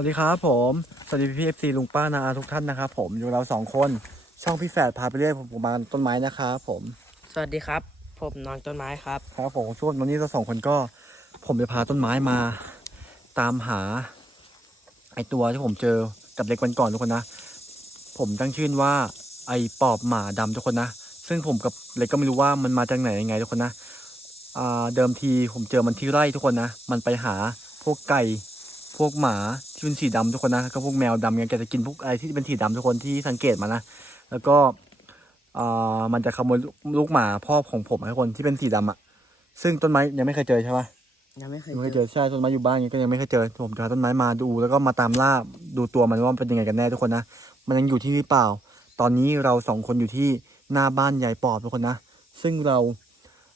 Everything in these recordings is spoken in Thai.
วัสดีครับผม สวัสดีพี่เอฟซีลุงป้านาอาทุกท่านนะครับผมอยู่เราสองคน ช่องพี่แฝดพาไปเรื่อยผมผมมาต้นไม้นะครับผม สวัสดีครับ ผมนอนต้นไม้ครับครับผมช่วงวันนี้เราสองคนก็ ผมจะพาต้นไม้มา ตามหา ไอตัวที่ผมเจอกับเล็กวันก่อนทุกคนนะ ผมตั้งชื่อว่า ไอปอบหมาดำทุกคนนะ ซึ่งผมกับเล็กก็ไม่รู้ว่ามันมาจากไหนยังไงทุกคนนะอ่าเดิมทีผมเจอมันที่ไร่ทุกคนนะ มันไปหาพวกไก่ พวกหมา ที่เป็นสีดำทุกคนนะก็พวกแมวดำเนี่ยแกจะกินพวกอะไรที่เป็นสีดำทุกคนที่สังเกตมานะแล้วก็อ่ามันจะขโมยลูกหมาพ่อของผมทุกคนที่เป็นสีดำอะซึ่งต้นไม้ยังไม่เคยเจอใช่ปะยังไม่เคยยังไม่เคยเจเจออใช่ต้นไม้อยู่บ้านเงี้ยก็ยังไม่เคยเจอผมจะเอาต้นไม้มาดู แล้วก็มาตามล่าดูตัวมันว่ามันเป็นยังไงกันแน่ทุกคนนะมันยังอยู่ที่นี่เปล่า ตอนนี้เราสองคนอยู่ที่หน้าบ้านยายปอบทุกคนนะซึ่งเรา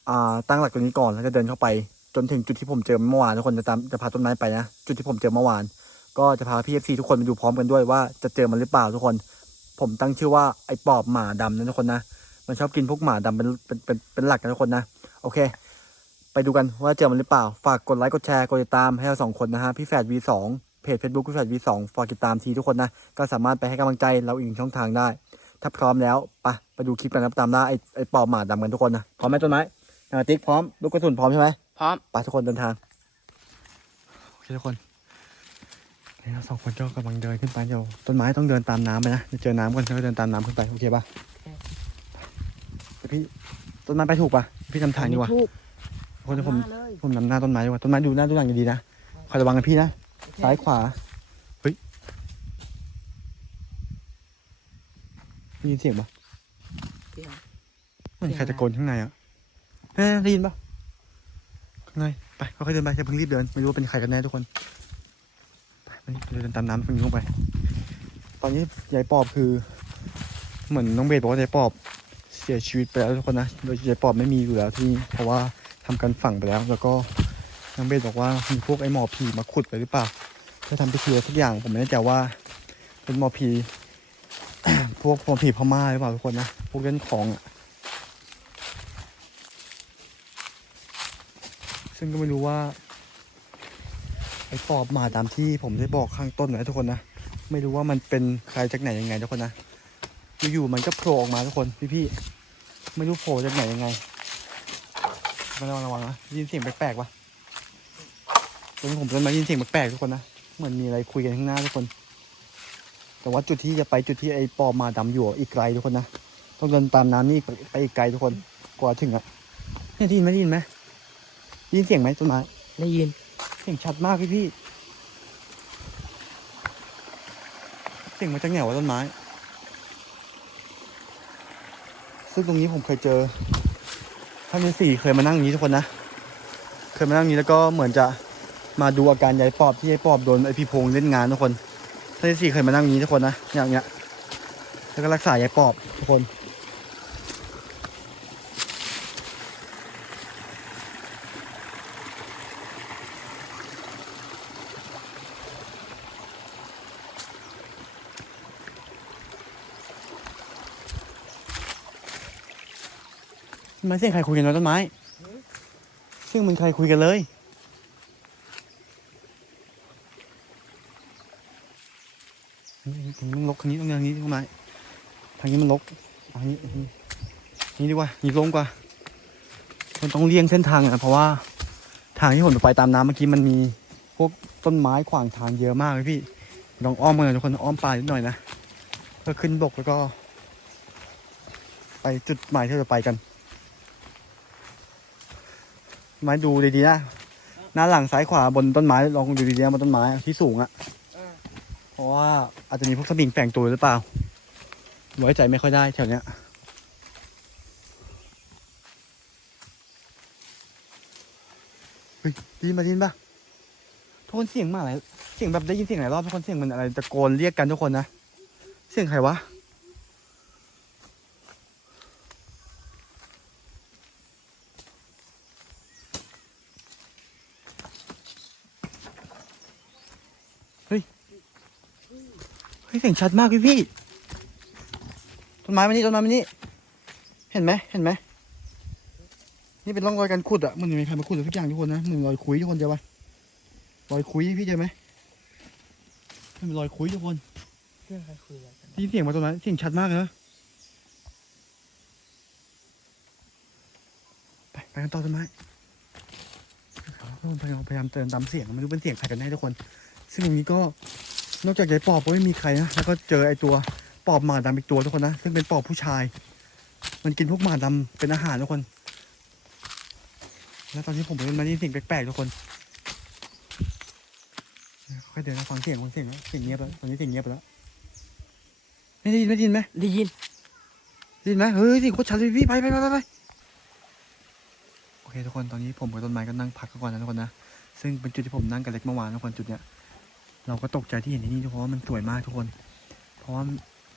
อ่าตั้งหลักตรงนี้ก่อนแล้วจะเดินเข้าไปจนถึงจุดที่ผมเจอเมื่อวานทุกคนจะตามจะพาต้นไม้ไปนะ จุดที่ผมเจอเมื่อวาน ก็จะพาพี่เอฟซีทุกคนไปดูพร้อมกันด้วยว่าจะเจอมันหรือเปล่าทุกคน ผมตั้งชื่อว่าไอ้ปอบหมาดำนะทุกคนนะ มันชอบกินพวกหมาดำเป็นเป็นเป็นเป็นหลักนะทุกคนนะ โอเค ไปดูกันว่าเจอมันหรือเปล่า ฝากกดไลค์กดแชร์กดติดตามให้เราสองคนนะฮะพี่แฝด V2 เพจ Facebook พี่แฝด V2 ฝากติดตามทีทุกคนนะ ก็สามารถไปให้กำลังใจเราอีกหนึ่งช่องทางได้ ถ้าพร้อมแล้วไปไปดูคลิปกันนะตามล่าไอ้ไอ้ปอบหมาดำกันทุกคนนะพร้อมไหมต้นไม้อ่าติ๊กพร้อมลูกกระสุนพร้อมใช่ไหมพร้อม ไปทุกคนเดินทางโอเคทุกคน นี่เราสองคนก็กำลังเดินขึ้นไปเดี๋ยวต้นไม้ต้องเดินตามน้ำไปนะเดี๋ยวเจอน้ำก่อนแล้วก็เดินตามน้ำขึ้นไปโอเคปะเดี๋ยวพี่ต้นไม้ไปถูกปะพี่นำทางดีกว่าถูกทุกคนเดี๋ยวผมาเลยผมนำหน้าต้นไม้ดีกว่าต้นไม้ดูหน้าดูหลังดีๆนะคอยระวังกันพี่นะซ้ายขวาเฮ้ยได้ยินเสียงปะเดี๋ยวเหมันใครตะโกนข้างในอะเอ๊ะได้ยินปะข้างในไปค่อยๆเดินไปอย่าเพิ่งรีบเดินไม่รู้ว่าเป็นใครกันแน่ทุกคนไปไป เดินตามน้ำฝั่งนี้ลงไป ตอนนี้ยายปอบคือ เหมือนน้องเบสบอกว่ายายปอบเสียชีวิตไปแล้วทุกคนนะ โดยยายปอบไม่มีอยู่แล้วที่นี่เพราะว่าทำการฝังไปแล้ว แล้วก็น้องเบสบอกว่ามีพวกไอ้หมอผีมาขุดไปหรือเปล่าเพื่อทำพิธีสักอย่างผมไม่แน่ใจว่า เป็นหมอผีพวกหมอผีพม่าหรือเปล่าทุกคนนะ พวกเล่นของอะซึ่งก็ไม่รู้ว่า ไอ้ปอบหมาตามที่ผมได้บอกข้างต้นนะทุกคนนะ ไม่รู้ว่ามันเป็นใครจากไหนยังไงทุกคนนะ อยู่ๆมันก็โผล่ออกมาทุกคนพี่ๆ ไม่รู้โผล่จากไหนยังไงระวังระวังนะยินเสียงแปลกๆวะตอนนี้ผมเดินมายินเสียงแปลกๆทุกคนนะ เหมือนมีอะไรคุยกันข้างหน้าทุกคน แต่ว่าจุดที่จะไปจุดที่ไอ้ปอบหมาดำอยู่อีกไกลทุกคนนะ ต้องเดินตามน้ำนี่ไปไปอีกไกลทุกคน กว่าถึงอะเนี่ยได้ยินไหมได้ยินไหมได้ยินเสียงไหมต้นไม้ได้ยิน เสียงชัดมากพี่พี่เสียงมาจากไหนวะต้นไม้ ซึ่งตรงนี้ผมเคยเจอท่านฤาษีเคยมานั่งอย่างนี้ทุกคนนะ เคยมานั่งอย่างนี้แล้วก็เหมือนจะมาดูอาการยายปอบที่ยายปอบโดนไอพี่พงเล่นงานทุกคนท่านฤาษีเคยมานั่งอย่างนี้ทุกคนนะอย่างเงี้ยแล้วก็รักษายายปอบทุกคน ต้นไม้เสียงใครคุยกันวะต้นไม้ซึ่งมันใครคุยกันเลยตรงนี้มันลกทางนี้ตรงทางนี้ต้นไม้ทางนี้มันลกอาทางนี้ทางนี้นี่ดีกว่านี่ลงกว่ามันต้องเลี่ยงเส้นทางอะเพราะว่าทางที่ผมจะไปตามน้ำเมื่อกี้มันมีพวกต้นไม้ขวางทางเยอะมากเลยพี่ลองอ้อมมาหน่อยทุกคนอ้อมป่านิดหน่อยนะเพื่อขึ้นบกแล้วก็ ไปจุดหมายที่เราจะไปกัน ม้ดูดีๆนะหน้าหลังซ้ายขวาบนต้นไม้ลองดูดีๆนะบนต้นไม้ที่สูงอะเพราะว่าอาจจะมีพวกสมิงแฝงตัวหรือเปล่าไว้ใจไม่ค่อยได้แถวเนี้ยเฮ้ยดินมาดินปะทุกคนเสียงมาอะไรเสียงแบบได้ยินเสียงหลายรอบทุกคนเสียงมันอะไรตะโกนเรียกกันทุกคนนะเสียงใครวะ เสียงชัดมากพี่พี่ต้นไม้มานี่ต้นไม้มานี่เห็นไหมเห็นไหมนี่เป็นร่องรอยการขุดอะมันมีใครมาขุดหรือสักอย่างทุกคนนะเหมือนรอยคุยทุกคนเจอปะรอยคุยพี่เจอไหมมันเป็นรอยคุยทุกคนเพื่อนใครคุยอะไรกันได้ยินเสียงมาตรงนั้นเสียงชัดมากเลยนะไปไปกันต่อต้นไม้พยายามพยายามเตือนตามเสียงไม่รู้เป็นเสียงใครกันแน่ทุกคน ซึ่งตรงนี้ก็ นอกจากยายปอบก็ไม่มีใครนะแล้วก็เจอไอ้ตัวปอบหมาดำอีกตัวทุกคนนะซึ่งเป็นปอบผู้ชาย มันกินพวกหมาดำเป็นอาหารทุกคน แล้วตอนที่ผมไปมันได้ยินเสียงแปลกๆทุกคนค่อยเดินมาฟังเสียงฟังเสียงนะเสียงเงียบแล้วตอนนี้เสียงเงียบไปแล้วไม่ได้ยินไม่ได้ยินไหมได้ยินได้ยินไหมเฮ้ยเสิโคตรชัดเลยพี่ไปไปไปไปไปโอเคทุกคนตอนนี้ผมกับต้นไม้ก็นั่งพักกันก่อนนะทุกคนนะซึ่งเป็นจุดที่ผมนั่งกับเล็กเมื่อวานทุกคนจุดเนี้ย เราก็ตกใจที่เห็นที่นี่ทุกคนว่ามันสวยมากทุกคน เพราะว่า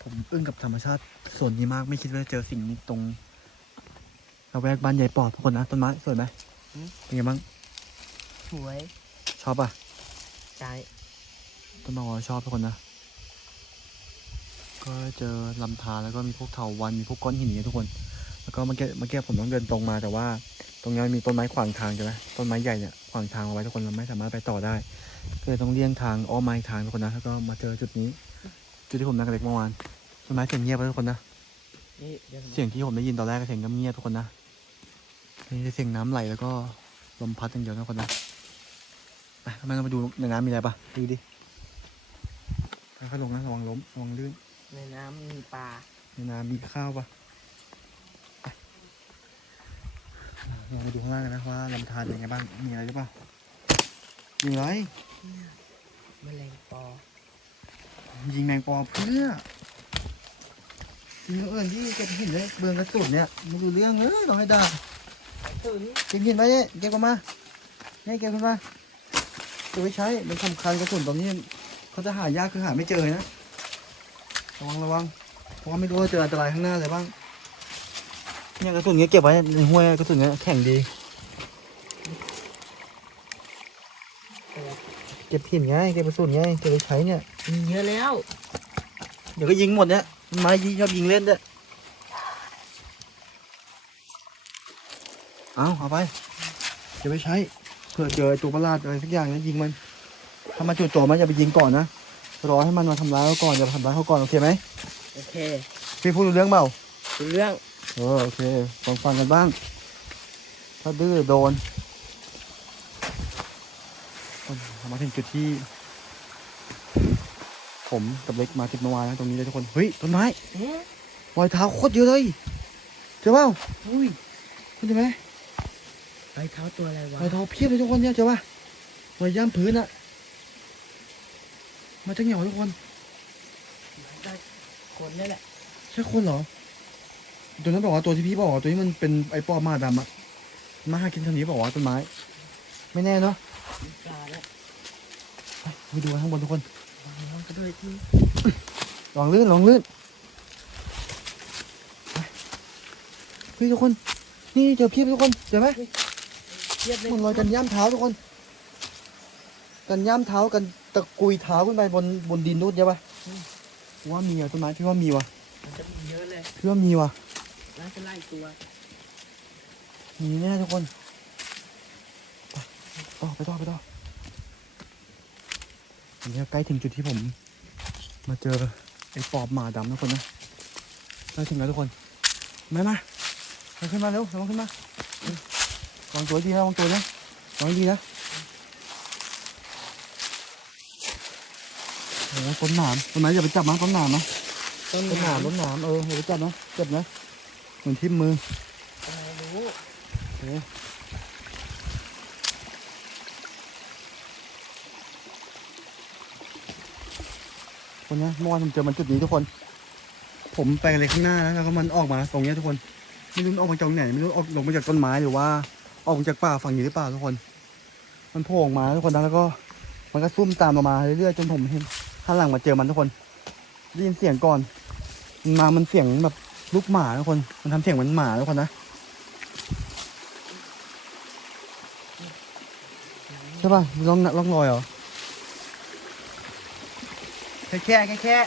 ผมอึ้งกับธรรมชาติส่วนนี้มากไม่คิดว่าจะเจอสิ่งนี้ตรงระแวกบ้านใหญ่ปอดทุกคนนะต้นไม้สวยไหมเป็นไงบ้างสวยชอบป่ะใจต้นไม้บอกว่าชอบทุกคนนะก็เจอลำธารแล้วก็มีพวกเถาวันมีพวกก้อนหินอย่างเงี้ยทุกคน แล้วก็เมื่อกี้เมื่อกี้ผมต้องเดินตรงมาแต่ว่า ตรงนี้มันมีต้นไม้ขวางทางใช่ไหมต้นไม้ใหญ่เนี่ยขวางทางเอาไว้ทุกคนเราไม่สามารถไปต่อได้ ก็เลยต้องเลี่ยงทางอ้อมมาอีกทางทุกคนนะแล้วก็มาเจอจุดนี้ จุดที่ผมนั่งกับเด็กเมื่อวานต้นไม้เสียงเงียบไปทุกคนนะนี่เดี๋ยวเสียงที่ผมได้ยินตอนแรกก็เสียงเงียบๆทุกคนนะนี่เสียงน้ำไหลแล้วก็ลมพัดอย่างเดียวนะทุกคนนะไปทำไมเรามาดูในน้ำมีอะไรปะดูดิค่อยๆลงนะระวังล้มระวังลื่น ในน้ำมีปลาในน้ำมีข้าวปะไปลองไปดูข้างล่างกันนะว่าลำธารเป็นยังไงบ้างมีอะไรหรือเปล่า มีอะไรแมลงปอ ยิงแมงปอเพื่อยิงเอิญที่เก็บหินเลยเบืองกระสุนเนี่ยไม่รู้เรื่องเลยต้องให้ด่าถึงเก็บหินไปเนี่ยเก็บออกมาเนี่ยเก็บขึ้นมาจะไว้ใช้มันสำคัญกระสุนตรงนี้เขาจะหายากคือหาไม่เจอนะระวังระวังเพราะว่าไม่รู้ว่าเจออันตรายข้างหน้าอะไรบ้างเนี่ยกระสุนเงี้ยเก็บไว้ในห้วยกระสุนเงี้ยแข็งดี เก็บหินไงเก็บกระสุนไงเก็บไปใช้เนี่ยมีเยอะแล้ว เดี๋ยวก็ยิงหมดเนี่ยไม้ยิงชอบยิงเล่นด้วยเอาเอาไปเก็บไปใช้เผื่อเจอไอ้ตัวประหลาดอะไรสักอย่างนะยิงมันถ้ามาจู่โจมมันอย่าไปยิงก่อนนะรอให้มันมาทำร้ายเราก่อนอย่าไปทำร้ายเขาก่อนโอเคไหมโอเคพี่พูดรู้เรื่องเปล่ารู้เรื่อง เออโอเคฟังฟังกันบ้าง ถ้าดื้อโดน มาถึงจุดที่ ผมกับเล็กมาติดเมื่อวานนะตรงนี้เลยทุกคนเฮ้ยต้นไม้เอ๊ะรอยเท้าโคตรเยอะเลยเจอเปล่าอุ้ยคุณเห็นไหมรอยเท้าตัวอะไรวะรอยเท้าเพียบเลยทุกคนเนี่ยเจอป่ะรอยย่ำพื้นอะมาจากเหนียวทุกคนได้คนนี่แหละใช่คนเหรอตัวนั้นบอกว่าตัวที่พี่บอกว่าตัวนี้มันเป็นไอ้ปอมมาดำอะมาหากินทางนี้บอกว่าต้นไม้ ไม่แน่เนาะมีปลาแล้ว ไปดูกันข้างบนทุกคนวางน้องกระโดดที่ลองลื่นลองลื่นไปเฮ้ยทุกคน นี่เจอเพียบทุกคนเจอไหมเทียบเลยมันรอยกันย่ำเท้าทุกคน กันย่ำเท้ากันตะกุยเท้าขึ้นไปบนบนดินนู่นใช่ปะว่ามีอะต้นไม้พี่ว่ามีว่ะมันจะมีเยอะเลยพี่ว่ามีว่ะน่าจะไล่ตัวมีแน่ทุกคนไปต่อไปต่อไปต่อ อันนี้ใกล้ถึงจุดที่ผม มาเจอไอ้ปอบหมาดำทุกคนนะใกล้ถึงแล้วทุกคนมามาเอาขึ้นมาเร็วระวังขึ้นมาระวังตัวดีนะระวังตัวนะระวังดีนะโอ้โหต้นหนามต้นไหนอย่าไปจับนะต้นหนามนะต้นต้นหนามต้นหนามเอออย่าไปจับนะเจ็บนะเหมือนทิ่มมืออะไรรู้โอ้ คนนะเมื่อวานผมเจอมันจุดนี้ทุกคน ผมไปอะไรข้างหน้านะแล้วก็มันออกมาตรงนี้ทุกคนไม่รู้ออกมาจากไหนไม่รู้ออกลงมาจากต้นไม้หรือว่าออกมาจากป่าฝั่งนี้หรือเปล่าทุกคน มันโผล่ออกมาทุกคนนะแล้วก็มันก็ซุ่มตามเรามาเรื่อยๆจนผมเห็นข้างหลังมาเจอมันทุกคนได้ยินเสียงก่อนมันมามันเสียงแบบลูกหมาทุกคน มันทำเสียงเหมือนหมาทุกคนนะใช่ป่ะลองลองรอยเหรอ แค่แค่แค่แค่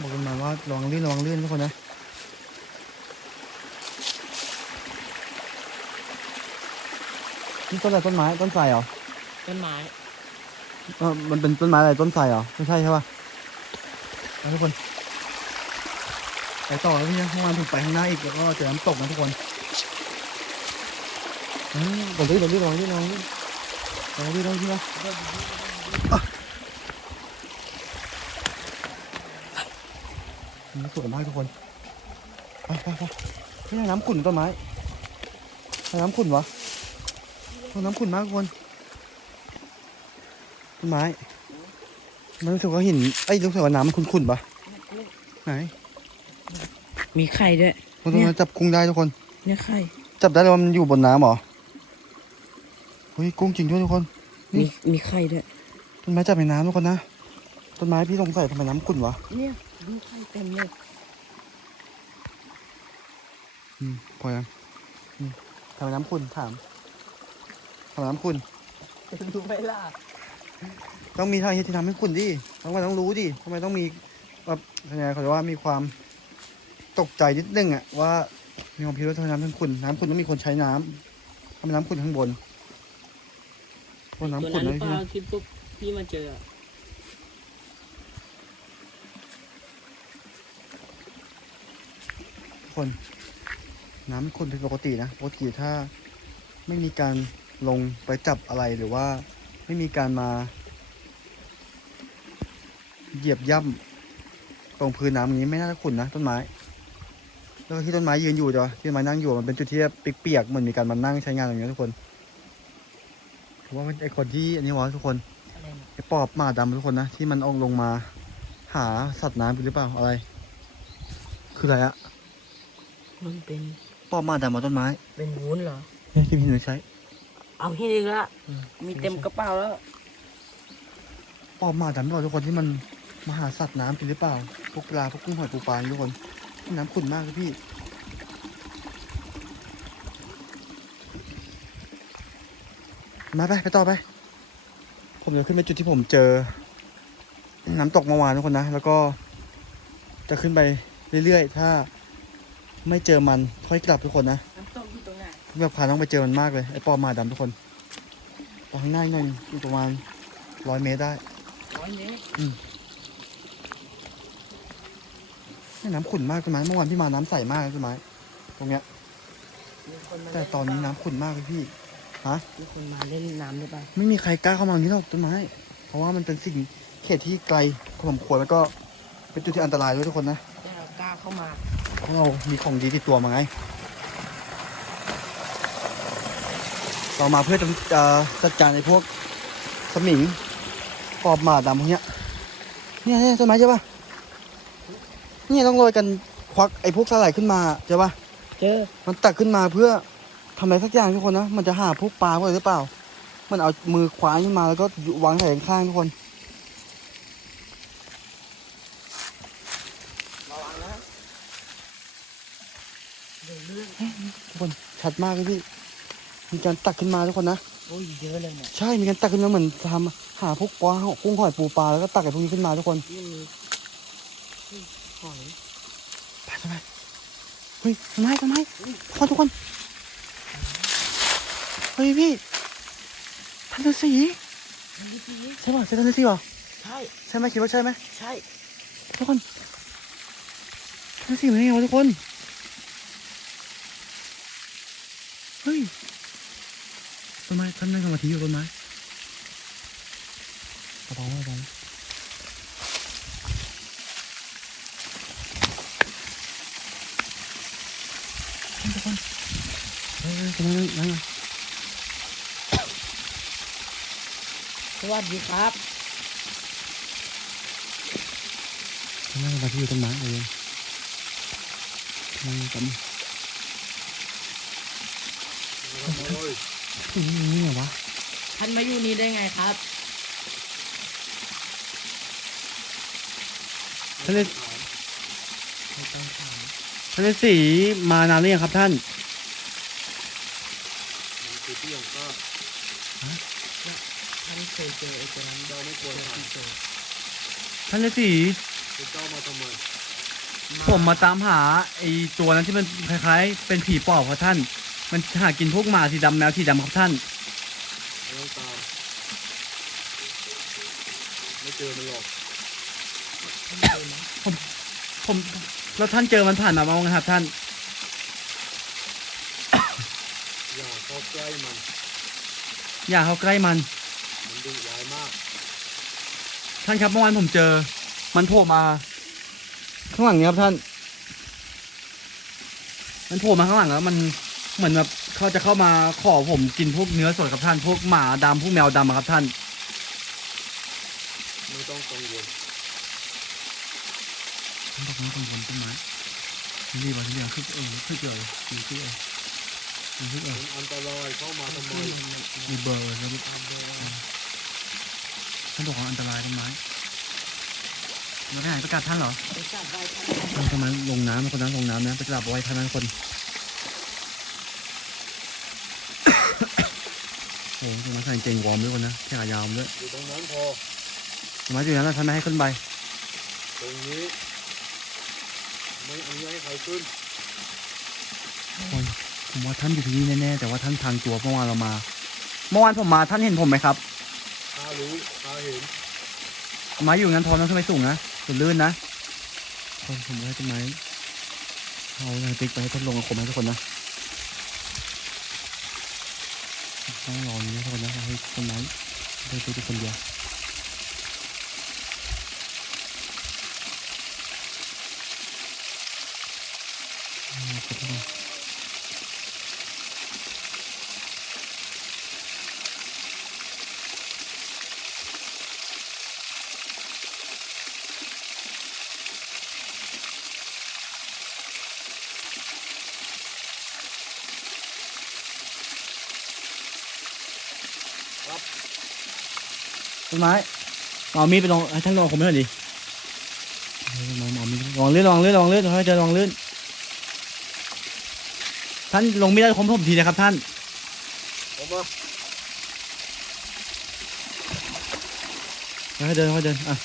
บอกกันมาว่าระวังลื่นระวังลื่นทุกคนนะนี่ต้นอะไรต้นไม้ต้นไทรเหรอต้นไม้เออมันเป็นต้นไม้อะไรต้นไทรเหรอไม่ใช่ใช่ปะไปทุกคนไปต่อแล้วพี่นะเมื่อวานถึงไปข้างหน้าอีกแล้วก็เจอน้ำตกนะทุกคนอืมเดี๋ยวรีบเดี๋ยวรีบลองรีบลองรีบลองรีบลองรีบลองอ่ะนี่สวยมากทุกคน ไปไปไปไม่ใช่น้ำขุ่นต้นไม้ใช่น้ำขุ่นวะโอ้น้ำขุ่นมากทุกคน ต้นไม้ มันรู้สึกว่าหินไอ้ยรู้สึกว่าน้ำมันขุ่นๆปะไหน มีไข่ด้วยมันตรงนั้นจับกุ้งได้ทุกคน เนี่ยไข่ จับได้เลยว่ามันอยู่บนน้ำเหรอเฮ้ยกุ้งจริงด้วยทุกคนนี่มีมีไข่ด้วย ต้นไม้จับในน้ำทุกคนนะ ต้นไม้พี่สงสัยทำไมน้ำขุ่นวะเนี่ย ดูไข่เต็มเลยอืมพอยังอืมทำไมน้ำขุ่นถามทำไมน้ำขุ่นดูไม่ล่ะ ต้องมีทางที่ทำให้ขุ่นดิทำไมต้องรู้ดิทำไมต้องมีแบบยังไงเขาเรียกว่ามีความตกใจนิดนึงอะว่ามีความพิรุธทำน้ำถึงขุ่นน้ำขุ่นต้องมีคนใช้น้ำทำน้ำขุ่นข้างบนเพราะน้ำตัวขุ่นนั้นหเลยอเปพี่ล่าที่พวกพี่มาเจออะ ทุก คน น้ำขุ่นเป็นปกตินะ ปกติถ้าไม่มีการลงไปจับอะไรหรือว่าไม่มีการมา เหยียบย่ำตรงพื้นน้ำอย่างนี้ไม่น่าจะขุ่นนะต้นไม้ แล้วที่ต้นไม้ยืนอยู่จ้ะที่ต้นไม้นั่งอยู่มันเป็นจุดที่เปียกๆเหมือนมีการมานั่งใช้งานอย่างเงี้ยทุกคนผมว่าไอคนที่อันนี้วะทุกคนไอปอบหมาดำทุกคนนะที่มันอองลงมา หาสัตว์น้ำหรือเปล่าอะไร คืออะไรอะ มันเป็นปอบหมาดำมาต้นไม้เป็นวุ้นเหรอเนี่ยที่พี่หนูใช้ เอาที่นี่ละ อืม มีเต็มกระเป๋าแล้วปอบหมาดำหรือเปล่าทุกคนที่มันมาหาสัตว์น้ำกินหรือเปล่า พวกปลาพวกกุ้งหอยปูปลาทุกคน น้ำขุ่นมากเลยพี่ มาไปไปต่อไป ผมจะขึ้นไปจุดที่ผมเจอ น้ำตกเมื่อวานทุกคนนะ แล้วก็ จะขึ้นไปเรื่อยๆ ถ้า ไม่เจอมันค่อยกลับทุกคนนะน้ำตกอยู่ตรงไหนแบบพาน้องไปเจอมันมากเลยไอ้ปอมหมาดำทุกคนไปข้างหน้าอีกหน่อยอีกประมาณร้อยเมตรได้ ร้อยเมตรนี่น้ำขุ่นมากต้นไม้เมื่อวานพี่มาน้ำใสมากเลยต้นไม้ตรงเนี้ย มีคนมาแต่ตอนนี้น้ำขุ่นมากเลยพี่ มีคนมาเล่นน้ำหรือเปล่าไม่มีใครกล้าเข้ามาตรงนี้หรอกต้นไม้ เพราะว่ามันเป็นสิ่งเขตที่ไกลพอสมควรแล้วก็เป็นจุดที่อันตรายด้วยทุกคนนะ เพราะเรามีของดีติดตัวมาไง เรามาเพื่อจะจะจัดการในพวกสมิงปอบหมาดำพวกเนี้ยเนี่ยเนี่ยต้นไม้ใช่ปะเนี่ยต้องโรยกันควักไอ้พวกสลายขึ้นมาใช่ปะเจอมันตักขึ้นมาเพื่อทำอะไรสักอย่างทุกคนนะ มันจะหาพวกปลาพวกอะไรหรือเปล่า มันเอามือคว้าขึ้นมาแล้วก็วางใส่ข้างๆทุกคน ระวังนะเดี๋ยวเลื่อน ทุกคน ชัดมากเลยพี่ มีการตักขึ้นมาทุกคนนะ โอ้ยเยอะเลยเนี่ยใช่ มีการตักขึ้นมาเหมือนทำหาพวกปลากุ้งหอยปูปลาแล้วก็ตักไอ้พวกนี้ขึ้นมาทุกคนนี่มีนี่หอยไปทำไมเฮ้ยทำไมทำไมทุกคนทุกคน เฮ้ยพี่ท่านฤาษีมันดีใช่ป่ะใช่ท่านฤาษีเหรอใช่ ใช่ไหมคิดว่าใช่ไหมใช่ ทุกคนท่านฤาษีมาได้ไงวะทุกคน เฮ้ย ต้นไม้ท่านนั่งสมาธิอยู่ต้นไม้กระเป๋าอะไรกันทุกคนเฮ้ยต้นไม้นั่งนั่งสวัสดีครับท่านนั่งสมาธิอยู่ต้นไม้เลยนั่งกัน ถึงนี่เหรอวะท่านมาอยู่นี่ได้ไงครับ ท่านฤาไม่ต้องถามท่านฤาษีมานานหรือยังครับท่านท่านเคยเจอไอ้ตัวนั้นเราไม่กลัวที่เจอท่านฤาษีเจ้ามาทำไมผมมาตามหาไอ้ตัวนั้นที่มันคล้ายๆ เป็นผีปอบครับท่าน มันหากินพวกหมาสีดำแมวสีดำครับท่าน ไม่ต้องตามเจอมันหรอกท่านเจอไหมผมแล้วท่านเจอมันผ่านมาบ้างไหมครับท่าน อย่าเข้าใกล้มัน อย่าเข้าใกล้มัน มันดุร้ายมาก ท่านครับเมื่อวานผมเจอ มันโผล่มา ข้างหลังนี้ครับท่าน มันโผล่มาข้างหลังแล้วมัน เหมือนแบบเขาจะเข้ามาขอผมกินพวกเนื้อสดครับท่าน พวกหมาดำพวกแมวดำอะครับท่าน ไม่ต้องกังวลท่านบอกว่าต้องทำต้นไม้รีบมาที่เดียวขึ้นเองขึ้นเลยขึ้นเองขึ้นเอมันอันตรายเข้ามาทำไมมีเบอร์แล้วตามเบอร์เราท่านบอกว่าอันตรายต้นไม้เราไปไหนประกาศท่านเหรอไปกราบไหว้ท่านทำลังลงน้ำคนนั้นลงน้ำนะไปกราบไหว้ท่านนั้นคน อ้โหต้นไม้ใส่เกงวอร์มด้วยคนนะแขนขายาวด้วยอยู่ตรงนั้นพอต้นไม้อยู่นั้นนะท่านไม่ให้ขึ้นไป ตรงนี้ ไม่อนุญาตให้ใครขึ้นคนผมว่าท่านอยู่ที่นี่แน่ๆแต่ว่าท่านทางตัวเมื่อวานเรามา เมื่อวานผมมาท่านเห็นผมไหมครับข้ารู้ข้าเห็นไม้อยู่งั้นพร้อมต้องขึ้นไปสูงนะสุดลื่นนะคนผมว่าต้นไม้เอาหนังติ๊กไปให้ท่านลงกับผมให้ทุกคนนะ ต้องรออย่นี้ทุกคนนะให้ต้นไม้ได้ไปทุกคนเดียวเอาขอบคุณ ต้นไม้เอามีดไปลองให้ท่านลองผมไม่หน่อยดิเอาต้นไม้เลองลื่นลองลื่นลองลื่นให้เจอลองลื่นท่านลงไมีดได้คมผมทีนะครับท่านออกมาค่อยเดินค่อยเดินอะ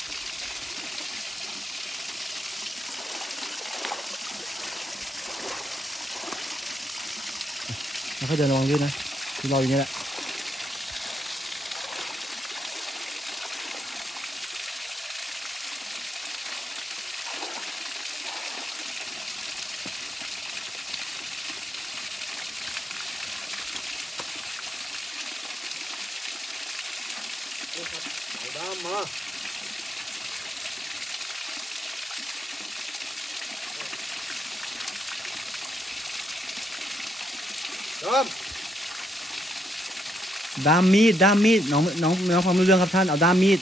ค่อยเดินระวังลื่นนะคือเราอย่างนี้แหละ เอาด้ามมาด้ามด้ามมีดด้ามมีดน้องน้องน้องฟังไม่รู้เรื่องครับท่านเอาด้ามมีด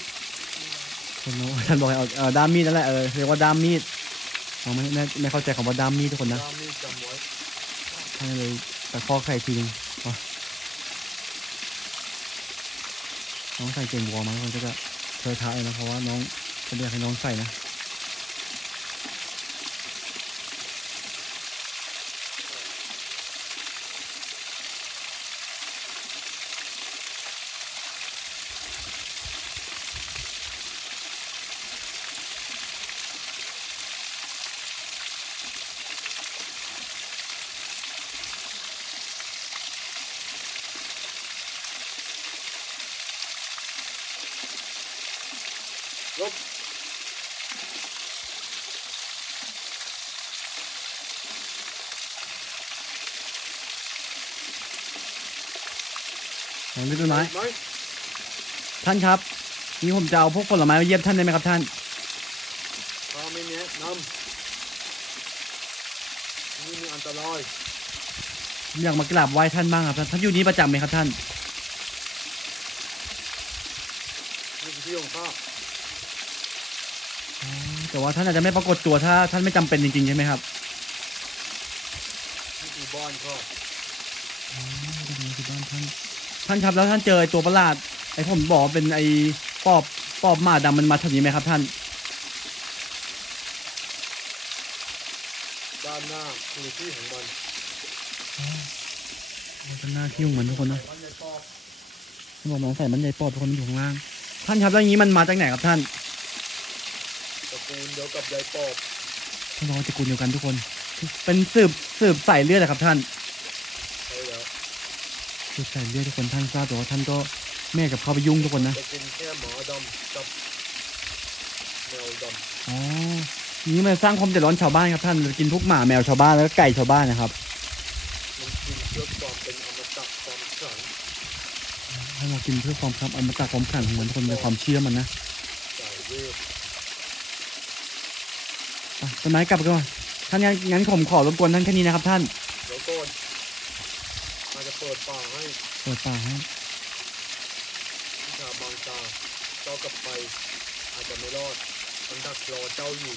คนน้องท่านบอกให้เอาเออด้ามมีดนั่นแหละเออเรียกว่าด้ามมีดน้องไม่ไม่ไม่เข้าใจคำว่าด้ามมีดทุกคนนะด้ามนี่จำไว้ ท่านเลยตะคอกใส่ทีนึงอ๋อ น้องใส่เกงวอร์มมาทุกคนก็จะเทอท้ายนะเพราะว่าน้องจะเรียกให้น้องใส่นะ น้องดูต้นไม้ไหมท่านครับนี่ผมจะเอาพวกผลไม้มาเยี่ยมท่านได้ไหมครับท่านข้าไม่แนะนำนี่มีอันตรายผมอยากมากราบไหว้ท่านบ้างครับท่านท่านอยู่นี่ประจำไหมครับท่าน นี่คือที่ของข้าอ๋อแต่ว่าท่านอาจจะไม่ปรากฏตัวถ้าท่านไม่จำเป็นจริงๆใช่ไหมครับ นี่คือบ้านข้า อ๋อตรงนี้คือบ้านท่าน ท่านครับแล้วท่านเจอไอ้ตัวประหลาดไอ้ผมบอกว่าเป็นไอ้ปอบปอบหมาดำมันมาแถวนี้ไหมครับท่าน ด้านหน้าคือที่ของมันมันเป็นหน้าที่ของมันทุกคนเนอะมันในปอบท่านบอกน้องใส่มันใหญ่ปอบทุกคนมันอยู่ข้างล่าง ท่านครับแล้วอย่างนี้มันมาจากไหนครับท่านตระกูลเดียวกับยายปอบท่านบอกว่าตระกูลเดียวกันทุกคน เป็นสืบสืบสายเลือดเหรอครับท่านใช่แล้ว สืบสายเลือดทุกคนท่านทราบแต่ว่าท่านก็ไม่อยากกับเข้าไปยุ่งทุกคนนะจะกินแค่หมาดำกับแมวดอ๋อนี่มันสร้างความเดือดร้อนชาวบ้านครับท่านกินพวกหมาแมวชาวบ้านแล้วก็ไก่ชาวบ้านนะครับำมันกินเพื่อความเป็นอมตะความขลังให้เรากินเพื่อความครับอมตะความขลังของมันทุกคนในความเชื่อมันนะสายเวทไปต้นไม้กลับกันก่อนท่านงั้นงั้นผมขอรบกวนท่านแค่นี้นะครับท่าน แล้วก่อนอาจจะเปิดป่าให้เปิดป่าให้วิชาบางตาเจ้ากลับไป อาจจะไม่รอดมันดักรอเจ้าอยู่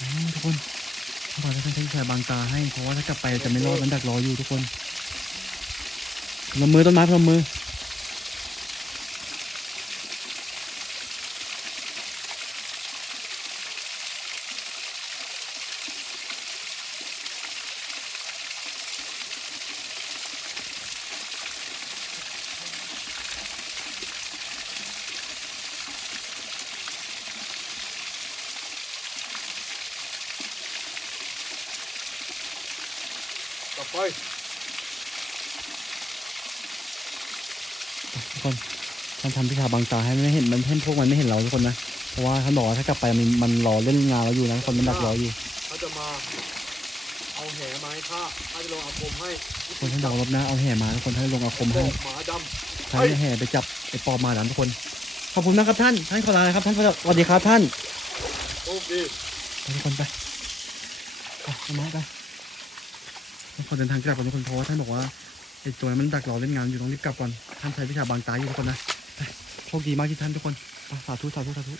อืมทุกคนขอให้ท่านใช้แฉบางตาให้เพราะว่าถ้ากลับไปจะไม่รอดมันดักรออยู่ทุกคนพนมมือต้นไม้พนมมือ กลับไปทุกคนท่านทำพิชาบางตาให้ไม่เห็นมันให้พวกมันไม่เห็นเราทุกคนนะ เพราะว่าท่านบอกว่าถ้ากลับไปมันมันรอเล่นงานเราอยู่นะทุกคนมันดักรออยู่เขาจะมา เอาแหมาให้ข้าข้าจะลงอาคมให้ทุกคนท่านบอกรบนะ เอาแห่มาทุกคนท่านลงอาคมบให้อกหมาดใช้แห่ไปจับไอ้ปอบมาดันทุกคน ขอบคุณนะครับท่าน ท่านขอลานะครับท่านสวัสดีครับท่านำโอเค ไปทุกคนไปไปต้นไม้ไปทุกคน เดินทางกลับกันทุกคนเพราะว่าท่านบอกว่าไอ้ตัวนั้นมันดักรอเล่นงานอยู่ต้องรีบกลับก่อนท่านใช้วิชาบางตาอยู่ทุกคนนะโชคดีมากที่ท่านทุกคนไปสาธุสาธุสาธุ